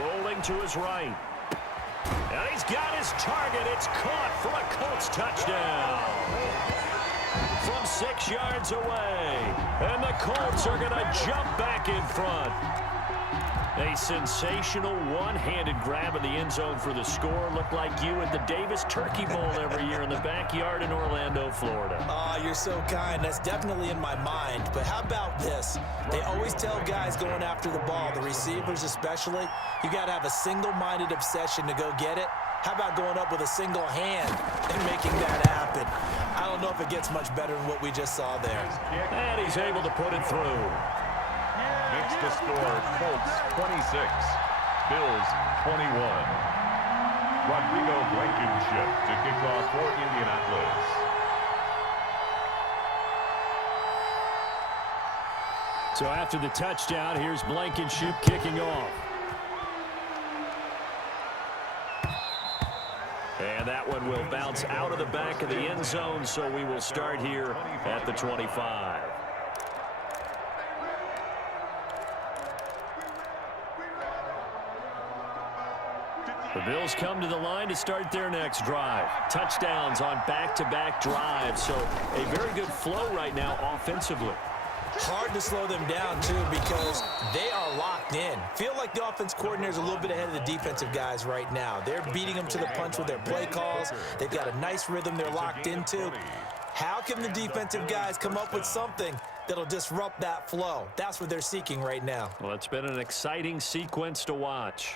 Rolling to his right. And he's got his target. It's caught for a Colts touchdown. From 6 yards away. And the Colts are going to jump back in front. A sensational one-handed grab in the end zone for the score. Looked like you at the Davis Turkey Bowl every year in the backyard in Orlando, Florida. Oh, you're so kind. That's definitely in my mind. But how about this? They always tell guys going after the ball, the receivers especially, you got to have a single-minded obsession to go get it. How about going up with a single hand and making that happen? I don't know if it gets much better than what we just saw there. And he's able to put it through. Makes the score Colts 26, Bills 21. Rodrigo Blankenship to kick off for Indianapolis. So after the touchdown, here's Blankenship kicking off. And that one will bounce out of the back of the end zone, so we will start here at the 25. The Bills come to the line to start their next drive. Touchdowns on back-to-back drives, so a very good flow right now offensively. Hard to slow them down, too, because they are locked in. Feel like the offense coordinator is a little bit ahead of the defensive guys right now. They're beating them to the punch with their play calls. They've got a nice rhythm they're locked into. How can the defensive guys come up with something that'll disrupt that flow? That's what they're seeking right now. Well, it's been an exciting sequence to watch.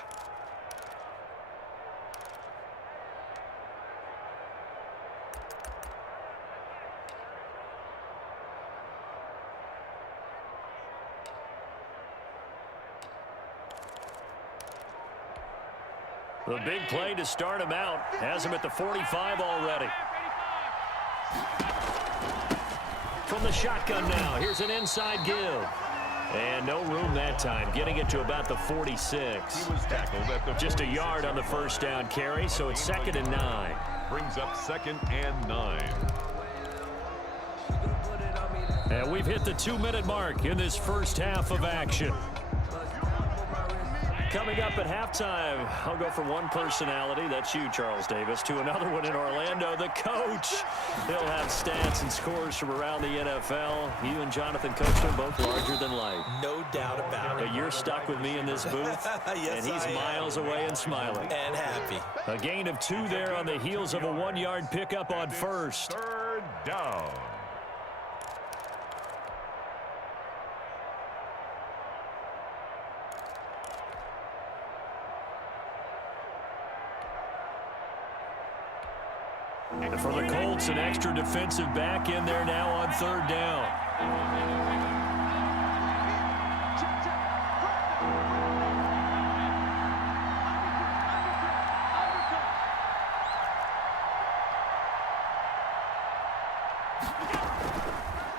The big play to start him out. Has him at the 45 already. From the shotgun now. Here's an inside give. And no room that time. Getting it to about the 46. He was tackled at the Just a yard on the first down carry, so it's 2nd and 9. Brings up 2nd and 9. And we've hit the 2-minute mark in this first half of action. Coming up at halftime, I'll go from one personality, that's you, Charles Davis, to another one in Orlando, the coach. He'll have stats and scores from around the NFL. You and Jonathan coached him both larger than life. No doubt about it. But you're stuck with me in this booth, yes, and he's miles away and smiling. And happy. A gain of 2 there on the heels of a 1-yard pickup on first. 3rd down. And for the Colts, an extra defensive back in there now on 3rd down.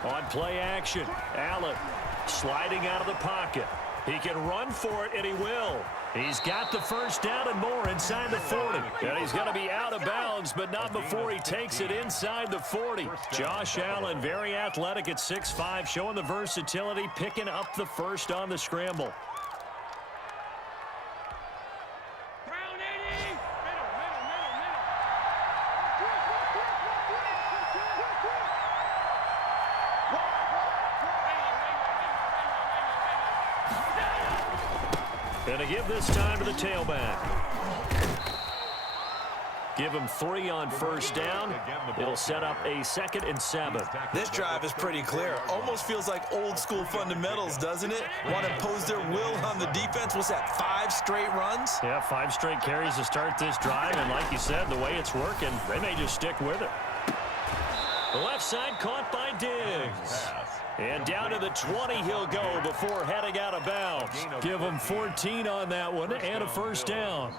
On play action, Allen sliding out of the pocket. He can run for it, and he will. He's got the first down and more inside the 40. And he's going to be out of bounds, but not before he takes it inside the 40. Josh Allen, very athletic at 6'5", showing the versatility, picking up the first on the scramble. And to give this time to the tailback. Give him 3 on first down. It'll set up a 2nd and 7. This drive is pretty clear. Almost feels like old school fundamentals, doesn't it? Want to impose their will on the defense. What's that, 5 straight runs? Yeah, 5 straight carries to start this drive. And like you said, the way it's working, they may just stick with it. The left side caught by Diggs. And down to the 20 he'll go before heading out of bounds. Give him 14 on that one and a first down.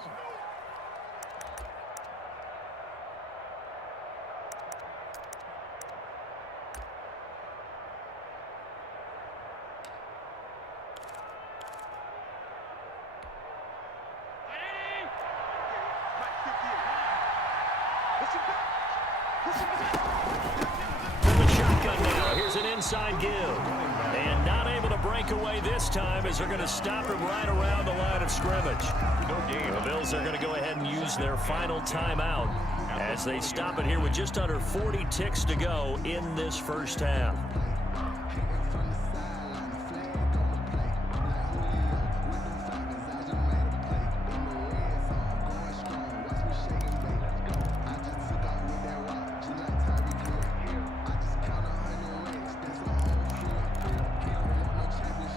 From the shotgun now, here's an inside give. And not able to breakaway this time as they're going to stop him right around the line of scrimmage. No gain. The Bills are going to go ahead and use their final timeout as they stop it here with just under 40 ticks to go in this first half.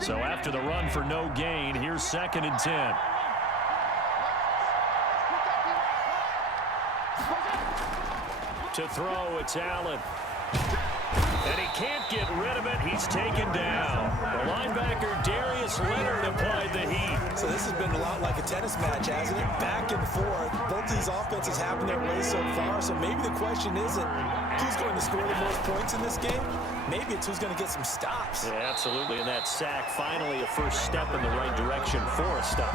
So after the run for no gain, here's 2nd and 10. To throw, it's Allen. And he can't get rid of it. He's taken down. The linebacker, Darius Leonard, applied the heat. So this has been a lot like a tennis match, hasn't it? Back and forth. Both these offenses having their way so far. So maybe the question isn't who's going to score the most points in this game. Maybe it's who's going to get some stops. Yeah, absolutely. And that sack, finally a first step in the right direction for a stop.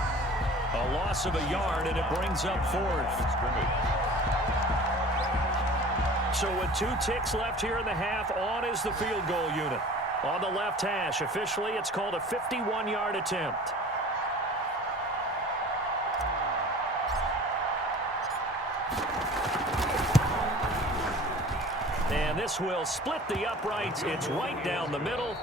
A loss of a yard, and it brings up 4th. So with 2 ticks left here in the half, on is the field goal unit. On the left hash, officially it's called a 51-yard attempt. And this will split the uprights. It's right down the middle.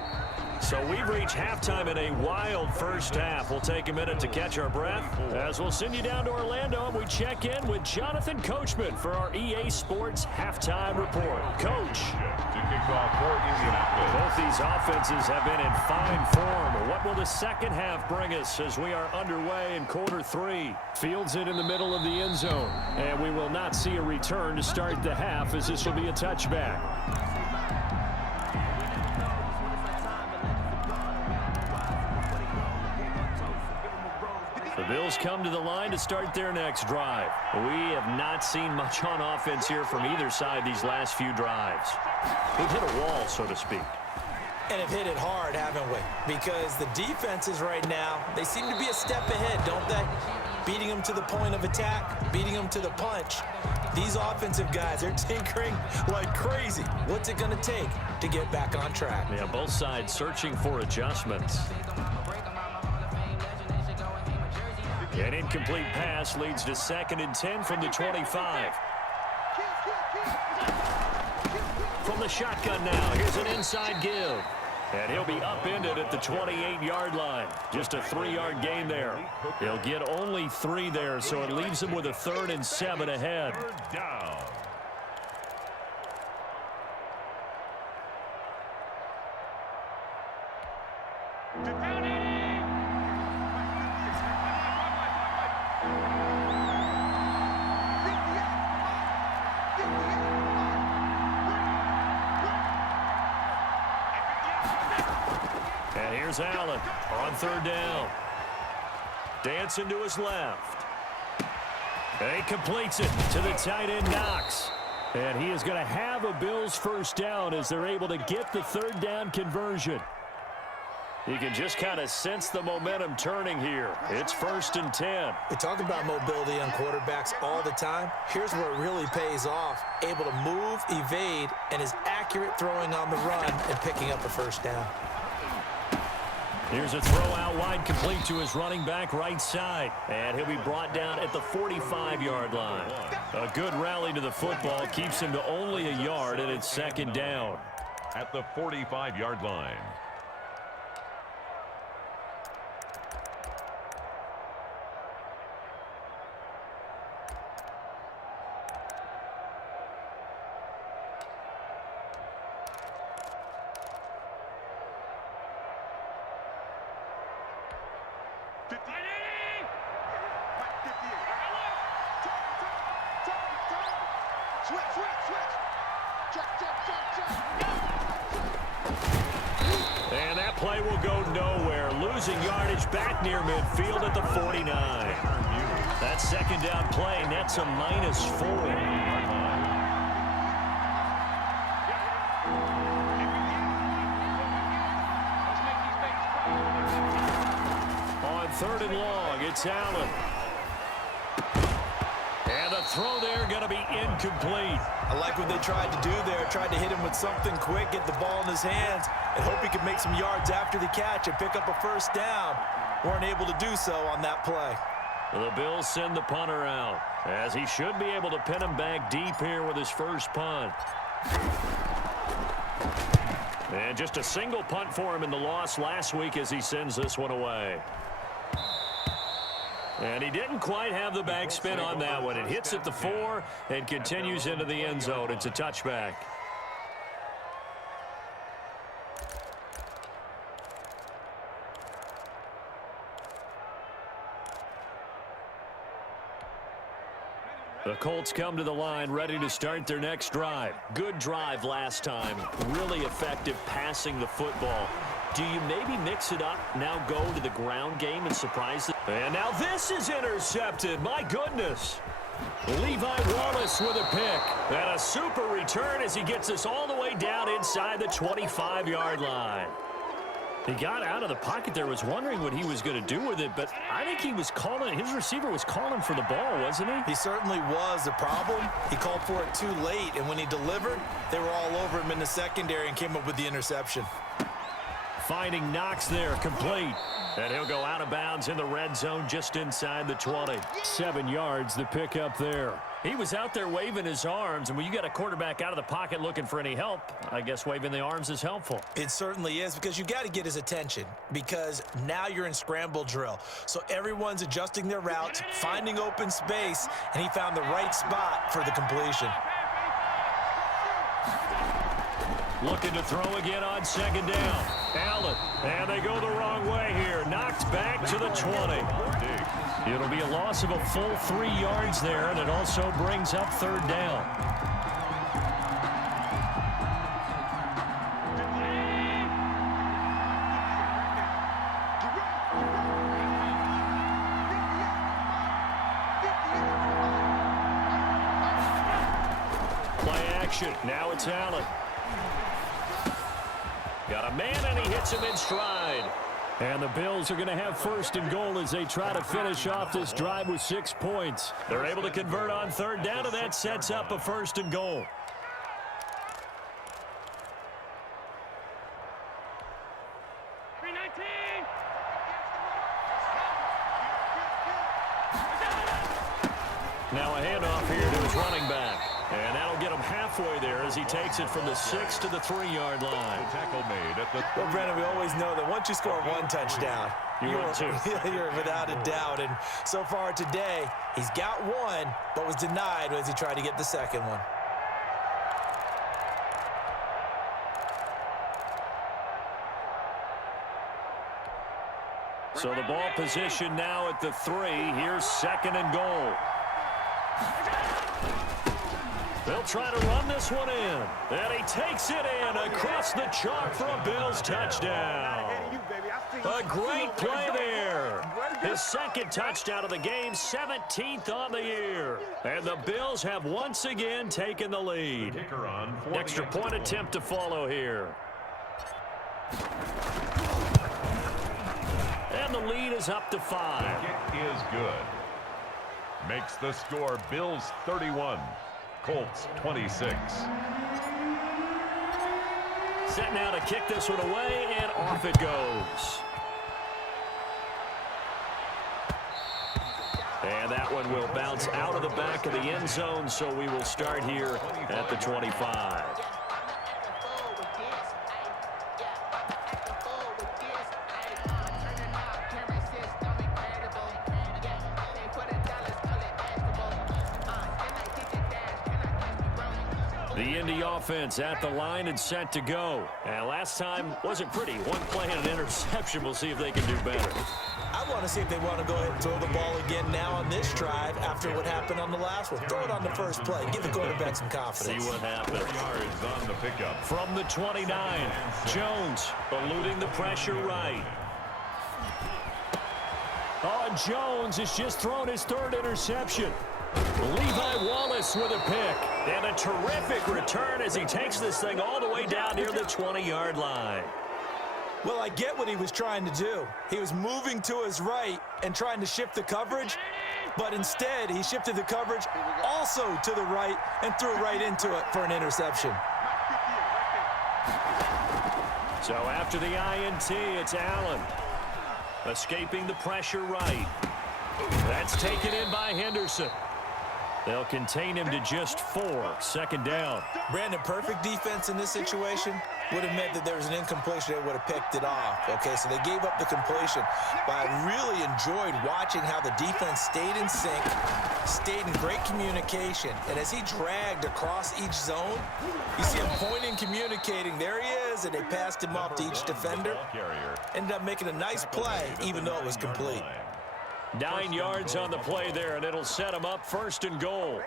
So we've reached halftime in a wild first half. We'll take a minute to catch our breath as we'll send you down to Orlando and we check in with Jonathan Coachman for our EA Sports Halftime Report. Coach. To kick off for Indianapolis. Both these offenses have been in fine form. What will the second half bring us as we are underway in quarter 3? Fields it in the middle of the end zone. And we will not see a return to start the half as this will be a touchback. The Bills come to the line to start their next drive. We have not seen much on offense here from either side these last few drives. We've hit a wall, so to speak. And have hit it hard, haven't we? Because the defenses right now, they seem to be a step ahead, don't they? Beating them to the point of attack, beating them to the punch. These offensive guys, they're tinkering like crazy. What's it going to take to get back on track? Yeah, both sides searching for adjustments. An incomplete pass leads to 2nd and 10 from the 25. From the shotgun now, here's an inside give. And he'll be upended at the 28-yard line. Just a 3-yard gain there. He'll get only 3 there, so it leaves him with a 3rd and 7 ahead. Third down. And here's Allen on 3rd down. Dancing to his left. And he completes it to the tight end, Knox. And he is going to have a Bills first down as they're able to get the 3rd down conversion. You can just kind of sense the momentum turning here. It's 1st and 10. We talk about mobility on quarterbacks all the time. Here's where it really pays off. Able to move, evade, and is accurate throwing on the run and picking up a first down. Here's a throw out wide, complete to his running back right side. And he'll be brought down at the 45-yard line. A good rally to the football keeps him to only a yard, and it's 2nd down. At the 45-yard line. And that play will go nowhere. Losing yardage back near midfield at the 49. That 2nd down play nets a -4. On 3rd and long, it's Allen. And And the throw there going to be incomplete. I like what they tried to do there. Tried to hit him with something quick, get the ball in his hands, and hope he could make some yards after the catch and pick up a first down. Weren't able to do so on that play. The Bills send the punter out, as he should be able to pin him back deep here with his first punt. And just a single punt for him in the loss last week as he sends this one away. And he didn't quite have the backspin on that one. It hits at the 4 and continues into the end zone. It's a touchback. The Colts come to the line ready to start their next drive. Good drive last time. Really effective passing the football. Do you maybe mix it up, now go to the ground game and surprise them? And now this is intercepted. My goodness. Levi Wallace with a pick. And a super return as he gets us all the way down inside the 25-yard line. He got out of the pocket there, was wondering what he was going to do with it, but I think he was calling, his receiver was calling for the ball, wasn't he? He certainly was. The problem, he called for it too late, and when he delivered, they were all over him in the secondary and came up with the interception. Finding Knox there, complete. And he'll go out of bounds in the red zone just inside the 20. 7 yards, the pickup there. He was out there waving his arms, and when you got a quarterback out of the pocket looking for any help, I guess waving the arms is helpful. It certainly is, because you got to get his attention, because now you're in scramble drill. So everyone's adjusting their routes, finding open space, and he found the right spot for the completion. Looking to throw again on second down. Allen, and they go the wrong way here. Knocked back to the 20. It'll be a loss of a full 3 yards there, and it also brings up third down. Play action. Now it's Allen. Got a man, and he hits him in stride. And the Bills are going to have first and goal as they try to finish off this drive with 6 points. They're able to convert on third down, and that sets up a first and goal. Now a handoff here to his running back. And that'll get him halfway there as he takes it from the 6 to the 3-yard line. Tackle made at the Well, Brandon, we always know that once you score one touchdown, you're without a doubt. And so far today, he's got one, but was denied as he tried to get the second one. So the ball position now at the 3. Here's second and goal. They'll try to run this one in. And he takes it in across the chalk for a Bills touchdown. A great play there. His second touchdown of the game, 17th on the year. And the Bills have once again taken the lead. Extra point attempt to follow here. And the lead is up to 5. kick is good. Makes the score Bills 31. Colts 26. Set now to kick this one away, and off it goes. And that one will bounce out of the back of the end zone, so we will start here at the 25. The Indy offense at the line and set to go. And last time wasn't pretty. One play and an interception. We'll see if they can do better. I want to see if they want to go ahead and throw the ball again now on this drive after what happened on the last one. Throw it on the first play. Give the quarterback some confidence. See what happens. 4 yards on the pickup. From the 29, Jones eluding the pressure right. Oh, Jones has just thrown his third interception. Levi Wallace with a pick. And a terrific return as he takes this thing all the way down near the 20-yard line. Well, I get what he was trying to do. He was moving to his right and trying to shift the coverage, but instead he shifted the coverage also to the right and threw right into it for an interception. So after the INT, it's Allen. Escaping the pressure right. That's taken in by Henderson. They'll contain him to just 4. Second down. Brandon, perfect defense in this situation would have meant that there was an incompletion. They would have picked it off. Okay, so they gave up the completion. But I really enjoyed watching how the defense stayed in sync, stayed in great communication. And as he dragged across each zone, you see him pointing, communicating. There he is, and they passed him off to each defender. Ended up making a nice play, even though it was complete. 9 yards on the play there, and it'll set him up 1st and goal.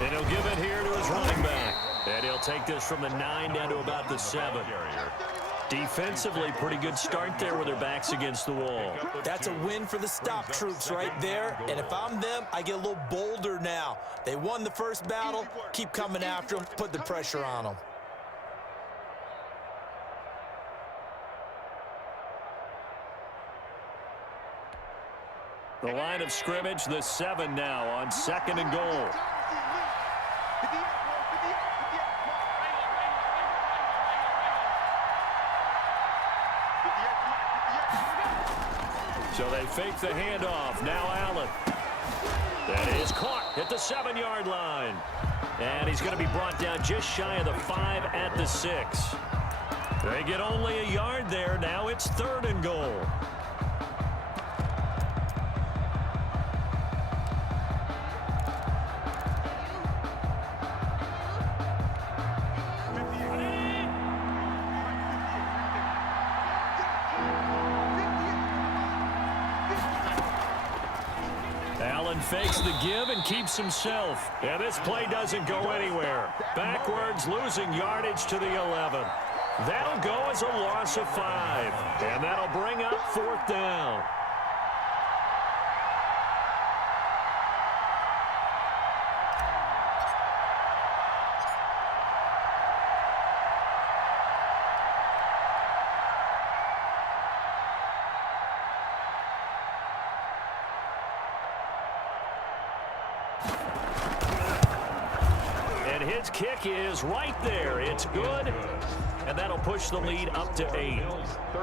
And he'll give it here to his running back. And he'll take this from the 9 down to about the 7. Defensively, pretty good start there with their backs against the wall. That's a win for the stop troops right there. And if I'm them, I get a little bolder now. They won the first battle. Keep coming after them. Put the pressure on them. The line of scrimmage, the 7 now on 2nd and goal. So they fake the handoff. Now Allen. That is caught at the 7-yard line. And he's going to be brought down just shy of the 5 at the 6. They get only a yard there. Now it's 3rd and goal. Fakes the give and keeps himself. And this play doesn't go anywhere. Backwards, losing yardage to the 11. That'll go as a loss of 5. And that'll bring up 4th down. His kick is right there. It's good. And that'll push the lead up to 8.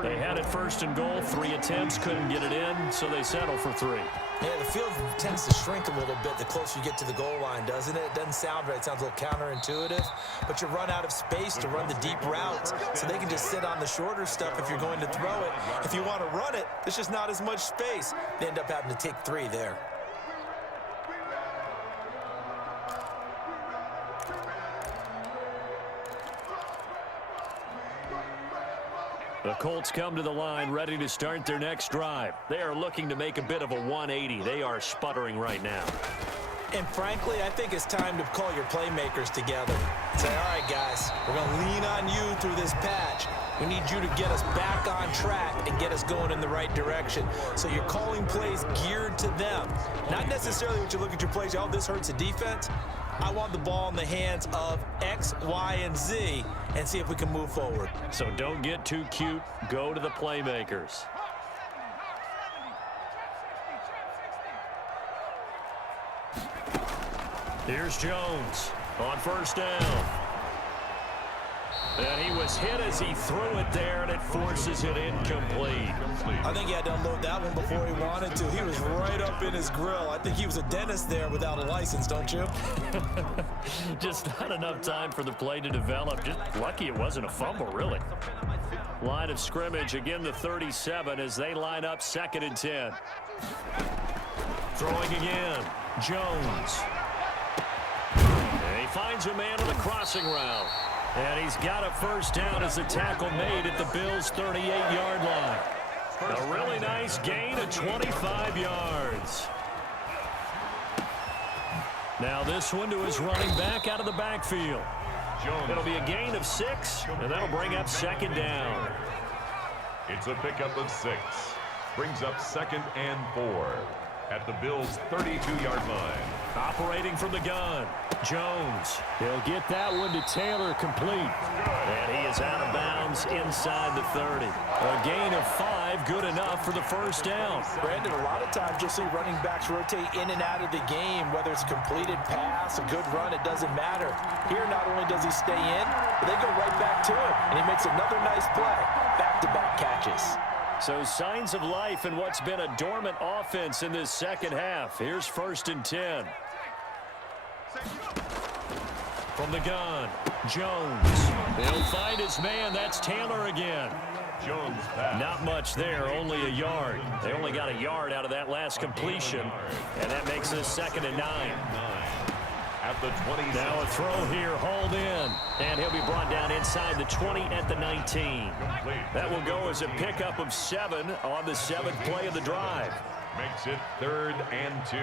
They had it 1st and goal. 3 attempts, couldn't get it in, so they settle for 3. Yeah, the field tends to shrink a little bit the closer you get to the goal line, doesn't it? It doesn't sound right. It sounds a little counterintuitive. But you run out of space to run the deep routes, so they can just sit on the shorter stuff if you're going to throw it. If you want to run it, there's just not as much space. They end up having to take 3 there. The Colts come to the line ready to start their next drive. They are looking to make a bit of a 180. They are sputtering right now. And frankly, I think it's time to call your playmakers together. Say, all right, guys, we're going to lean on you through this patch. We need you to get us back on track and get us going in the right direction. So you're calling plays geared to them. Not necessarily what you look at your plays, oh, this hurts the defense. I want the ball in the hands of X, Y, and Z and see if we can move forward. So don't get too cute. Go to the playmakers. Here's Jones on 1st down. And he was hit as he threw it there, and it forces it incomplete. I think he had to unload that one before he wanted to. He was right up in his grill. I think he was a dentist there without a license, don't you? Just not enough time for the play to develop. Just lucky it wasn't a fumble, really. Line of scrimmage, again the 37 as they line up 2nd and 10. Throwing again, Jones. And he finds a man on the crossing route. And he's got a 1st down as the tackle made at the Bills' 38-yard line. A really nice gain of 25 yards. Now this one to his running back out of the backfield. It'll be a gain of 6, and that'll bring up 2nd down. It's a pickup of 6. Brings up 2nd and 4 at the Bills' 32-yard line. Operating from the gun, Jones. He'll get that one to Taylor, complete. And he is out of bounds inside the 30. A gain of 5, good enough for the first down. Brandon, a lot of times you'll see running backs rotate in and out of the game, whether it's a completed pass, a good run, it doesn't matter. Here, not only does he stay in, but they go right back to him, and he makes another nice play. Back-to-back catches. So signs of life in what's been a dormant offense in this second half. Here's 1st and 10. From the gun, Jones. He'll find his man. That's Taylor again. Jones pass. Not much there, only a yard. They only got a yard out of that last completion, and that makes it 2nd and 9. At the 20. Now a throw here, hauled in, and he'll be brought down inside the 20 at the 19. That will go as a pickup of 7 on the 7th play of the drive. Makes it 3rd and 2.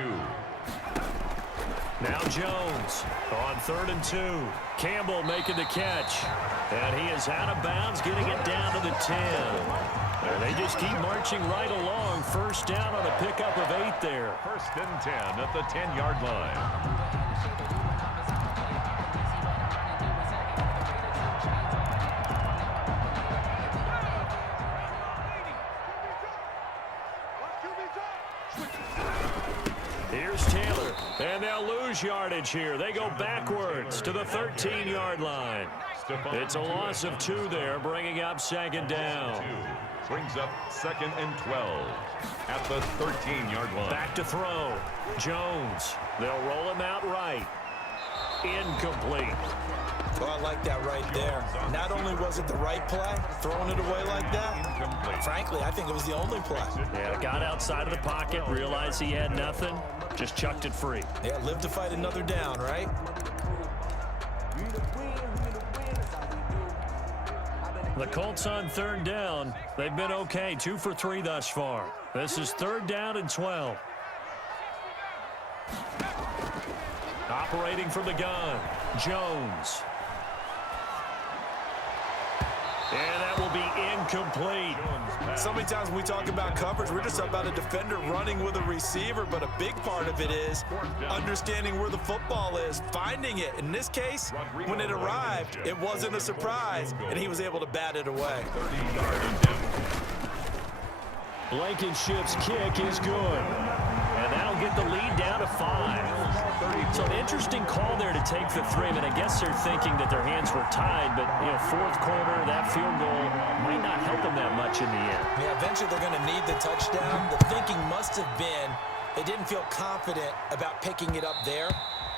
Now Jones on 3rd and 2. Campbell making the catch, and he is out of bounds, getting it down to the 10. And they just keep marching right along. First down on a pickup of 8 there. 1st and 10 at the 10-yard line. Here's Taylor, and they'll lose yardage here. They go backwards to the 13-yard line. It's a loss of 2 there, bringing up 2nd down. Brings up 2nd and 12 at the 13-yard line. Back to throw. Jones. They'll roll him out right. Incomplete. Well, I like that right there. Not only was it the right play, throwing it away like that, frankly, I think it was the only play. Yeah, got outside of the pocket, realized he had nothing, just chucked it free. Yeah, live to fight another down, right? The Colts on 3rd down. They've been okay, 2 for 3 thus far. This is 3rd down and 12. Operating from the gun, Jones. And that will be incomplete. So many times when we talk about coverage, we're just about a defender running with a receiver, but a big part of it is understanding where the football is, finding it. In this case, when it arrived, it wasn't a surprise, and he was able to bat it away. Blankenship's kick is good. And that'll get the lead down to 5. So an interesting call there to take the 3. I mean, I guess they're thinking that their hands were tied, but, you know, 4th quarter, that field goal might not help them that much in the end. Yeah, eventually they're going to need the touchdown. The thinking must have been they didn't feel confident about picking it up there,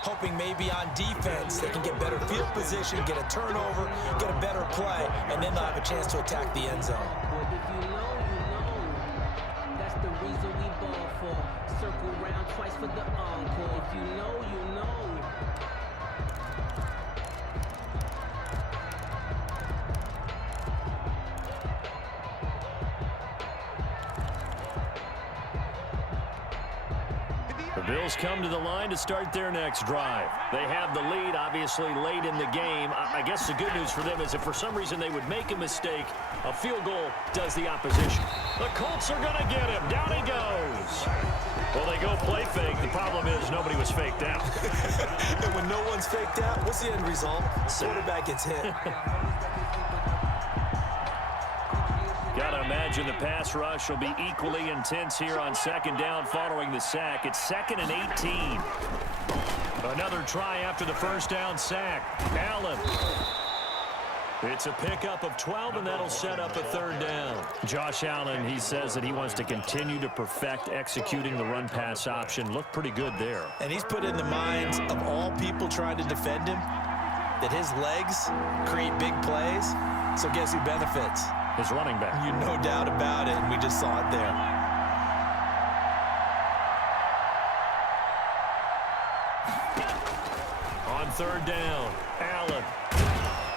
hoping maybe on defense they can get better field position, get a turnover, get a better play, and then they'll have a chance to attack the end zone. That's the reason we ball for. Circle round twice for the encore. If you know, you know. The Bills come to the line to start their next drive. They have the lead, obviously, late in the game. I guess the good news for them is if for some reason they would make a mistake, a field goal does the opposition. The Colts are going to get him. Down he goes. Well, they go play fake. The problem is nobody was faked out. And when no one's faked out, what's the end result? Quarterback gets hit. Got to imagine the pass rush will be equally intense here on 2nd down following the sack. It's 2nd and 18. Another try after the first down sack. Allen. It's a pickup of 12, and that'll set up a 3rd down. Josh Allen, he says that he wants to continue to perfect executing the run-pass option. Looked pretty good there. And he's put in the minds of all people trying to defend him that his legs create big plays. So guess who benefits? His running back. You no doubt about it, and we just saw it there. On 3rd down, Allen.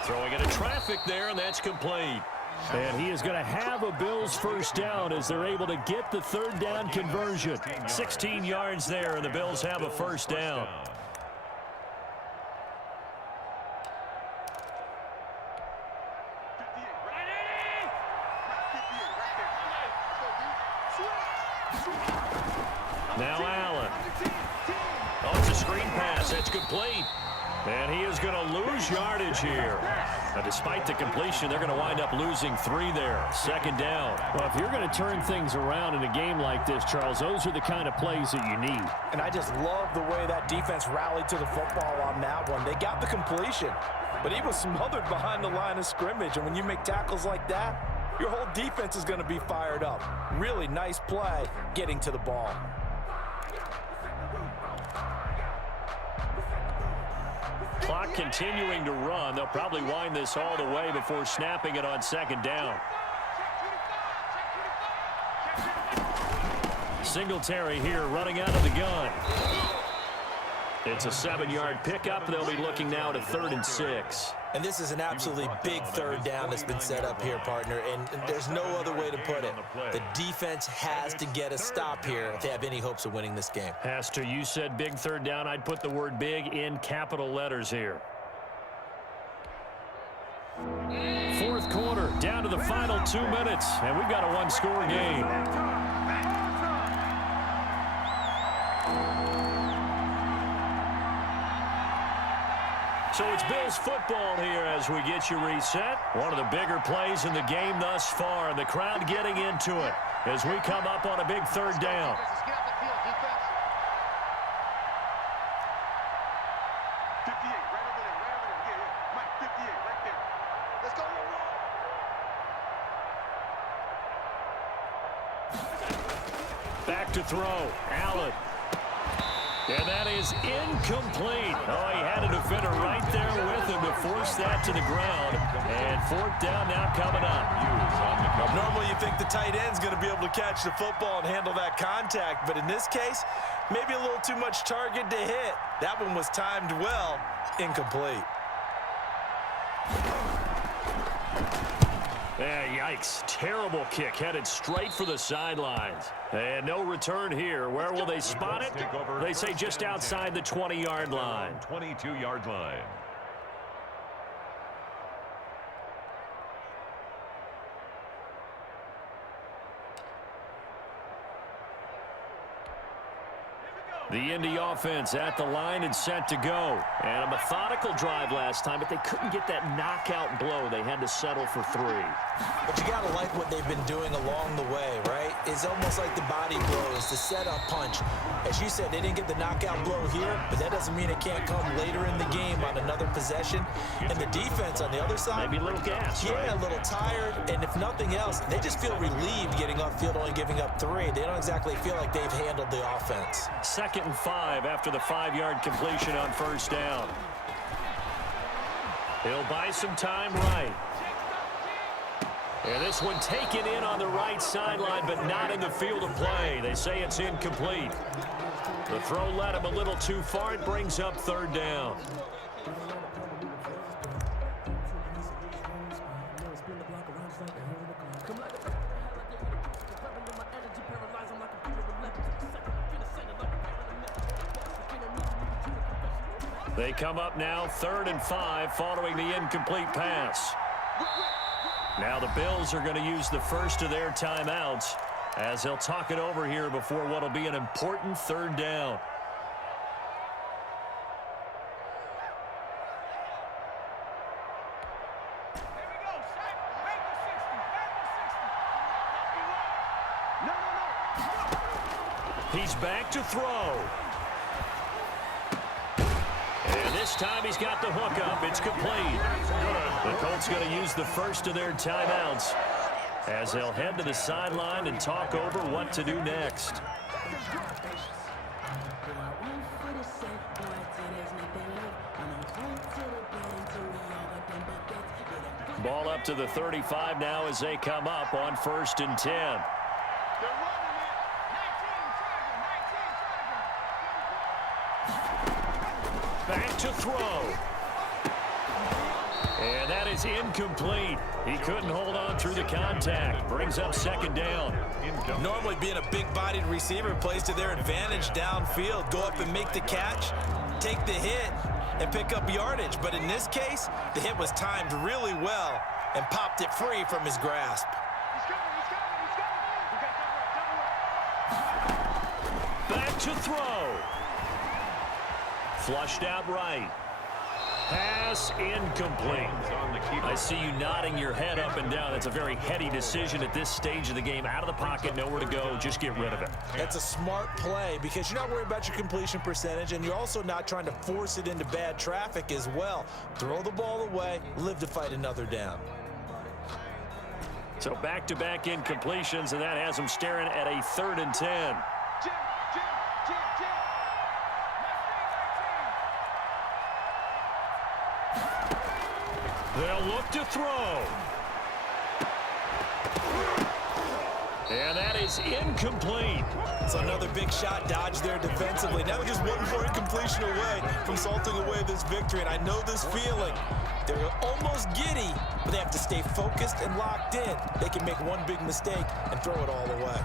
Throwing into traffic there, and that's complete. And he is going to have a Bills first down as they're able to get the 3rd down conversion. 16 yards there, and the Bills have a first down. Now Allen. Oh, it's a screen pass. That's complete. And he is going to lose yardage here. Now, despite the completion, they're going to wind up losing 3 there. Second down. Well, if you're going to turn things around in a game like this, Charles, those are the kind of plays that you need. And I just love the way that defense rallied to the football on that one. They got the completion, but he was smothered behind the line of scrimmage. And when you make tackles like that, your whole defense is going to be fired up. Really nice play getting to the ball. Clock continuing to run. They'll probably wind this all the way before snapping it on second down. Singletary here running out of the gun. It's a 7-yard pickup. They'll be looking now to 3rd and 6. And this is an absolutely big third down that's been set up here, partner, and there's no other way to put it. The defense has to get a stop here if they have any hopes of winning this game. Pastor, you said big third down. I'd put the word big in capital letters here. 4th quarter, down to the final 2 minutes, and we've got a 1-score game. So it's Bills football here as we get you reset. One of the bigger plays in the game thus far, and the crowd getting into it as we come up on a big third down. Back to throw. Allen. And that is incomplete. Oh, he had a defender right there with him to force that to the ground. And 4th down now coming up. Normally you think the tight end's going to be able to catch the football and handle that contact, but in this case, maybe a little too much target to hit. That one was timed well, incomplete. Yikes. Terrible kick headed straight for the sidelines. And no return here. Where will they spot it? They say just outside the 20-yard line. 22-yard line. The Indy offense at the line and set to go. And a methodical drive last time, but they couldn't get that knockout blow. They had to settle for 3. But you got to like what they've been doing along the way, right? It's almost like the body blows, the setup punch. As you said, they didn't get the knockout blow here, but that doesn't mean it can't come later in the game on another possession. And the defense on the other side, maybe a little gas, yeah, right? A little tired. And if nothing else, they just feel relieved getting upfield, only giving up 3. They don't exactly feel like they've handled the offense. 2nd and 5 after the 5-yard completion on 1st down. He'll buy some time right. And this one taken in on the right sideline, but not in the field of play. They say it's incomplete. The throw led him a little too far. It brings up 3rd down. They come up now 3rd and 5 following the incomplete pass. Now the Bills are going to use the first of their timeouts as they'll talk it over here before what will be an important 3rd down. He's back to throw. And this time he's got the hook up. It's complete. The Colts going to use the first of their timeouts as they'll head to the sideline and talk over what to do next. Ball up to the 35 now as they come up on 1st and 10. Back to throw. And that is incomplete. He couldn't hold on through the contact. Brings up 2nd down. Normally being a big-bodied receiver plays to their advantage downfield. Go up and make the catch, take the hit, and pick up yardage. But in this case, the hit was timed really well and popped it free from his grasp. to throw. Flushed out right. Pass incomplete. I see you nodding your head up and down. That's a very heady decision at this stage of the game. Out of the pocket, nowhere to go. Just get rid of it. That's a smart play because you're not worried about your completion percentage, and you're also not trying to force it into bad traffic as well. Throw the ball away, live to fight another down. So back-to-back incompletions, and that has them staring at a 3rd and 10. They'll look to throw. And that is incomplete. So another big shot dodged there defensively. Now we're just one more incompletion away from salting away this victory. And I know this feeling. They're almost giddy, but they have to stay focused and locked in. They can make one big mistake and throw it all away.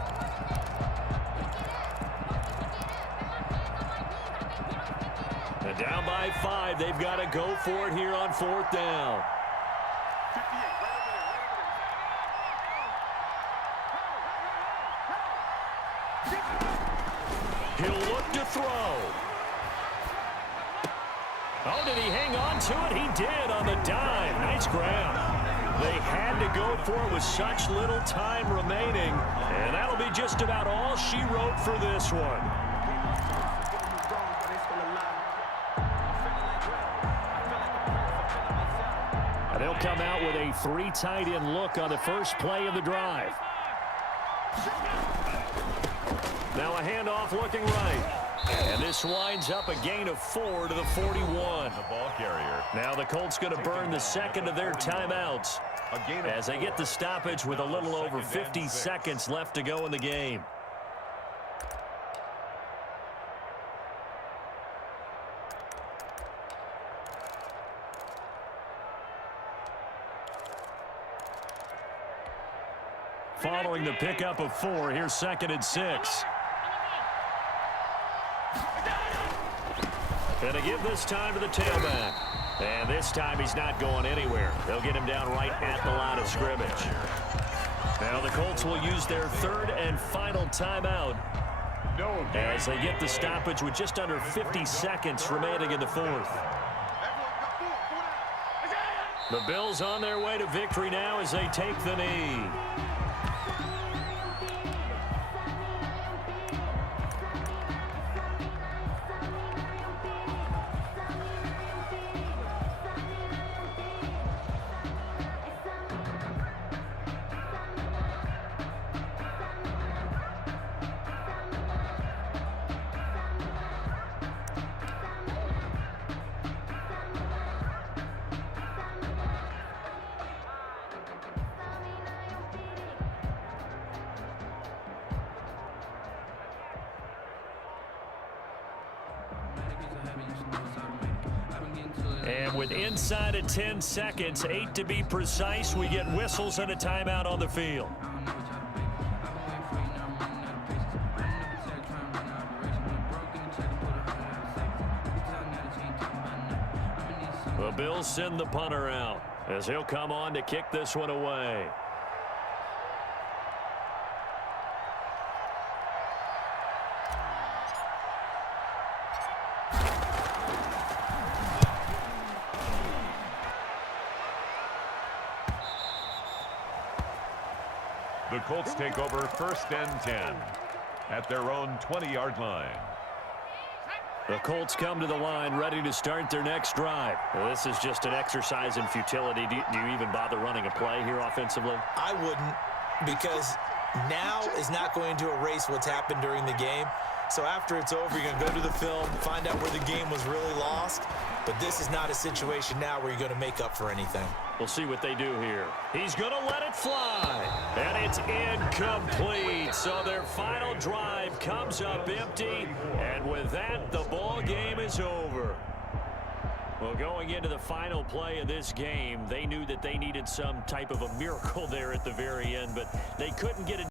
And down by 5. They've got to go for it here on 4th down. He'll look to throw. Oh, did he hang on to it? He did on the dime. Nice grab. They had to go for it with such little time remaining. And that'll be just about all she wrote for this one. And they'll come out with a 3 tight end look on the first play of the drive. Now a handoff looking right. And this winds up a gain of 4 to the 41. The ball carrier. Now the Colts going to burn the second of their timeouts as they get the stoppage with a little over 50 seconds left to go in the game. Following the pickup of 4, here's 2nd and 6. And to give this time to the tailback. And this time he's not going anywhere. They'll get him down right at the line of scrimmage. Now the Colts will use their 3rd and final timeout as they get the stoppage with just under 50 seconds remaining in the 4th. The Bills on their way to victory now as they take the knee. And with inside of 10 seconds, 8 to be precise, we get whistles and a timeout on the field. The Bills send the punter out as he'll come on to kick this one away. The Colts take over 1st and 10 at their own 20-yard line. The Colts come to the line ready to start their next drive. Well, this is just an exercise in futility. Do you even bother running a play here offensively? I wouldn't, because now is not going to erase what's happened during the game. So after it's over, you're going to go to the film, find out where the game was really lost. But this is not a situation now where you're going to make up for anything. We'll see what they do here. He's going to let it fly. And it's incomplete. So their final drive comes up empty. And with that, the ball game is over. Well, going into the final play of this game, they knew that they needed some type of a miracle there at the very end, but they couldn't get it.